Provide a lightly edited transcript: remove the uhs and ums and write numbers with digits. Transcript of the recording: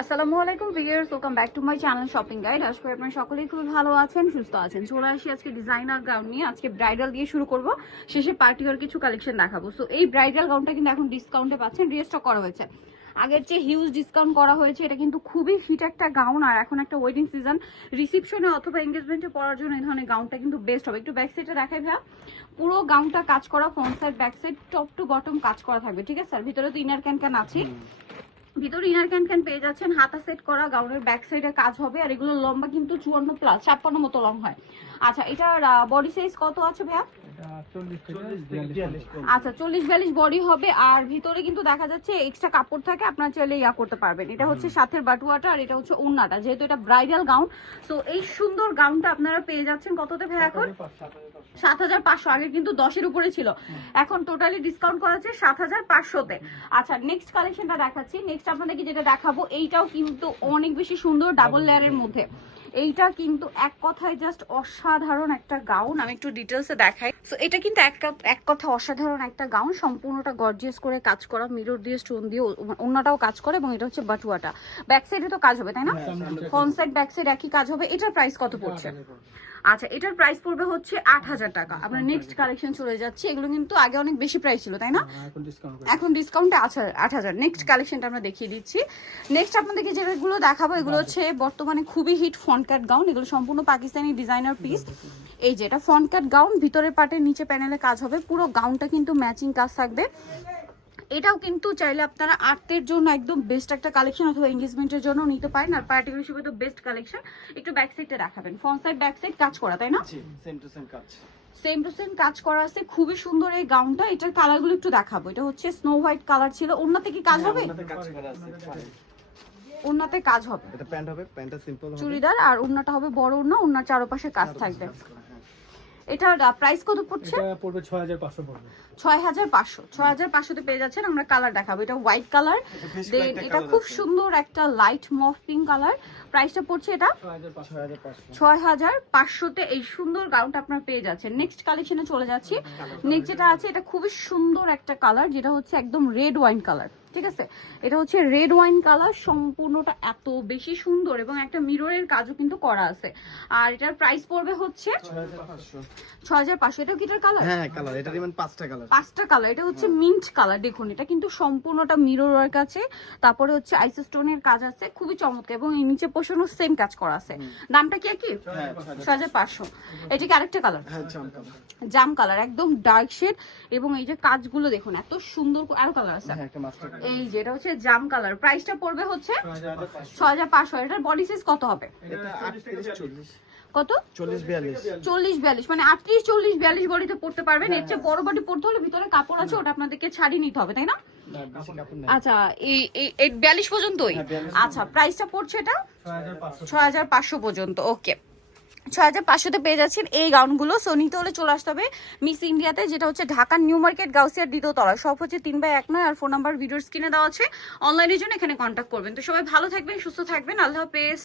আসসালামু আলাইকুম viewers, welcome back to my channel shopping guide. আশা করি আপনারা সকলেই খুব ভালো আছেন, সুস্থ আছেন। চলে আসি আজকে ডিজাইনার গাউন নিয়ে। আজকে ব্রাইডাল দিয়ে শুরু করব, শেষে পার্টিওয়ার কিছু কালেকশন দেখাবো। সো এই ব্রাইডাল গাউনটা কিন্তু এখন ডিসকাউন্টে পাচ্ছেন, রিস্টক করা হয়েছে। আগের চেয়ে হিউজ ডিসকাউন্ট করা হয়েছে। এটা কিন্তু খুবই হিট একটা গাউন, আর এখন একটা ওয়েডিং সিজন, রিসেপশনে অথবা এঙ্গেজমেন্টে পরার জন্য এই ধরনের গাউনটা কিন্তু বেস্ট হবে। একটু ব্যাক সাইডে দেখাই ভাইয়া। পুরো গাউনটা কাজ করা, front side back side top to bottom কাজ করা থাকবে, ঠিক আছে? আর ভিতরে তো ইনার ক্যান আছে, ভিতরে ইনার ক্যান পেয়ে যাচ্ছেন। হাতা সেট করা, গাউনের ব্যাক সাইডে কাজ হবে। আর এগুলো লম্বা কিন্তু 54+56 মতো লং হয়। আচ্ছা, এটার বডি সাইজ কত আছে ভাইয়া? আচ্ছা, 40-42 বডি হবে। আর ভিতরে কিন্তু দেখা যাচ্ছে এক্সট্রা কাপড় থাকে, আপনারা চাইলে ইয়া করতে পারবেন। এটা হচ্ছে সাথের বাটুয়াটা, আর এটা হচ্ছে ওড়নাটা, যেহেতু এটা ব্রাইডাল গাউন। সো এই সুন্দর গাউনটা আপনারা পেয়ে যাচ্ছেন কততে ভাই? এখন 7500। আগে কিন্তু 10-এর উপরে ছিল, এখন টোটালি ডিসকাউন্ট করা আছে 7500-তে। আচ্ছা, নেক্সট কালেকশনটা দেখাচ্ছি। নেক্সট আপনাদেরকে যেটা দেখাবো, এইটাও কিন্তু অনেক বেশি সুন্দর, ডাবল লেয়ারের মধ্যে। এইটা কিন্তু এক কথায় জাস্ট অসাধারণ একটা গাউন। আমি একটু ডিটেলসে দেখাই। সো এটা কিন্তু এক কথা অসাধারণ একটা গাউন, সম্পূর্ণটা গর্জিয়াস করে কাজ করা, মিরর দিয়ে স্টোন দিয়ে অন্যটাও কাজ করে। এবং এটা হচ্ছে বাটুয়াটা, ব্যাক সাইডে তো কাজ হবে তাই না? ফ্রন্ট সাইড ব্যাক সাইড একই কাজ হবে। এটার প্রাইস কত পড়ছে? আচ্ছা, এটার প্রাইস পড়বে হচ্ছে 8000 টাকা। আমরা নেক্সট কালেকশন চলে যাচ্ছি। এগুলো কিন্তু আগে অনেক বেশি প্রাইস ছিল তাই না? এখন ডিসকাউন্টে 8000। নেক্সট কালেকশনটা আমরা দেখিয়ে দিচ্ছি। নেক্সট আপনাদেরকে যেগুলো দেখাবো, এগুলো হচ্ছে বর্তমানে খুবই হিট ফ্রন্ট কাট গাউন। এগুলো সম্পূর্ণ পাকিস্তানি ডিজাইনার পিস। এই যে এটা ফ্রন্ট কাট গাউন, ভিতরের পার্টের নিচে প্যানেলে কাজ হবে। পুরো গাউনটা কিন্তু ম্যাচিং কাজ থাকবে। এটাও কিন্তু চাইলে আপনারা আর্টের জন্য একদম বেস্ট একটা কালেকশন, অথবা এঙ্গেজমেন্টের জন্য নিতে পারেন। আর পার্টি হিসেবে তো বেস্ট কালেকশন। একটু ব্যাক সাইডটা দেখাবেন। ফ্রন্ট সাইড ব্যাক সাইড কাজ করা তাই না? সেম টু সেম কাজ, সেম টু সেম কাজ করা আছে। খুবই সুন্দর এই গাউনটা। এটার কালারগুলো একটু দেখাবো। এটা হচ্ছে স্নো হোয়াইট কালার ছিল। ওন্নাতে কি কাজ হবে? ওন্নাতে কাজ হবে। এটা প্যান্ট হবে, প্যান্টটা সিম্পল হবে, চুড়িদার। আর ওন্নাটা হবে বড় ওন্না, ওন্নার চারপাশে কাজ থাকবে। এটার প্রাইস কত পড়ছে? এটা পড়বে 6500 পড়বে। 6500 পেয়ে যাচ্ছেন। আমরা কালার দেখাবো। এটা হোয়াইট কালার, দেন এটা খুব সুন্দর একটা লাইট মভ পিঙ্ক কালার। প্রাইসটা পড়ছে এটা 6500-তে। এই সুন্দর গাউনটা আপনারা পেয়ে যাচ্ছেন। নেক্সট কালেকশনে চলে যাচ্ছি। নেক্সট যেটা আছে, এটা খুবই সুন্দর একটা কালার, যেটা হচ্ছে একদম রেড ওয়াইন কালার, ঠিক আছে? এটা হচ্ছে রেড ওয়াইন কালার, সম্পূর্ণটা এত বেশি সুন্দর এবং একটা মিররের কাজও কিন্তু করা আছে। আর এটার প্রাইস পড়বে হচ্ছে 6500। এটা কি এটার কালার? হ্যাঁ কালার, এটার মানে 5টা কালার। 5টা কালার। এটা হচ্ছে মিন্ট কালার। দেখুন, এটা কিন্তু সম্পূর্ণটা মিরর ওয়ার্ক আছে, তারপরে হচ্ছে আইস স্টোনের কাজ আছে, খুবই চমৎকার। এবং এই নিচে পোর্শনও সেম কাজ করা আছে। দামটা কি একই? 6500। এটা কি আরেকটা কালার? হ্যাঁ, জাম কালার। জাম কালার, একদম ডার্ক শেড। এবং এই যে কাজগুলো দেখুন এত সুন্দর। আরো কালার আছে, হ্যাঁ একটা মাস্টার কালার। এই যে এটা হচ্ছে জাম কালার। প্রাইসটা পড়বে হচ্ছে 6500। এটার বডি সাইজ কত হবে? এটা 38-40। কত? 40-42। 40-42, মানে 38-40-42 বডিতে পড়তে পারবেন। এর চেয়ে বড় বডি পড়তে হলে ভিতরে কাপড় আছে, ওটা আপনাদেরকে ছাড়িয়ে নিতে হবে তাই না? না, বেশি কাপড় নাই। আচ্ছা, এই 42 পর্যন্তই। আচ্ছা, প্রাইসটা পড়ছে এটা 6500 পর্যন্ত। ওকে, 6500-তে পেয়ে যাচ্ছেন এই গাউনগুলো। সো নিতে হলে চলে আসতে হবে মিস ইন্ডিয়াতে, যেটা হচ্ছে ঢাকার নিউ মার্কেট গাউসিয়ার 2য় তলা। সব হচ্ছে 3/1 আর ফোন নাম্বার ভিডিওর স্ক্রিনে দেওয়া আছে। অনলাইনের জন্য এখানে কন্ট্যাক্ট করবেন। তো সবাই ভালো থাকবেন, সুস্থ থাকবেন। আল্লাহ হাফেজ।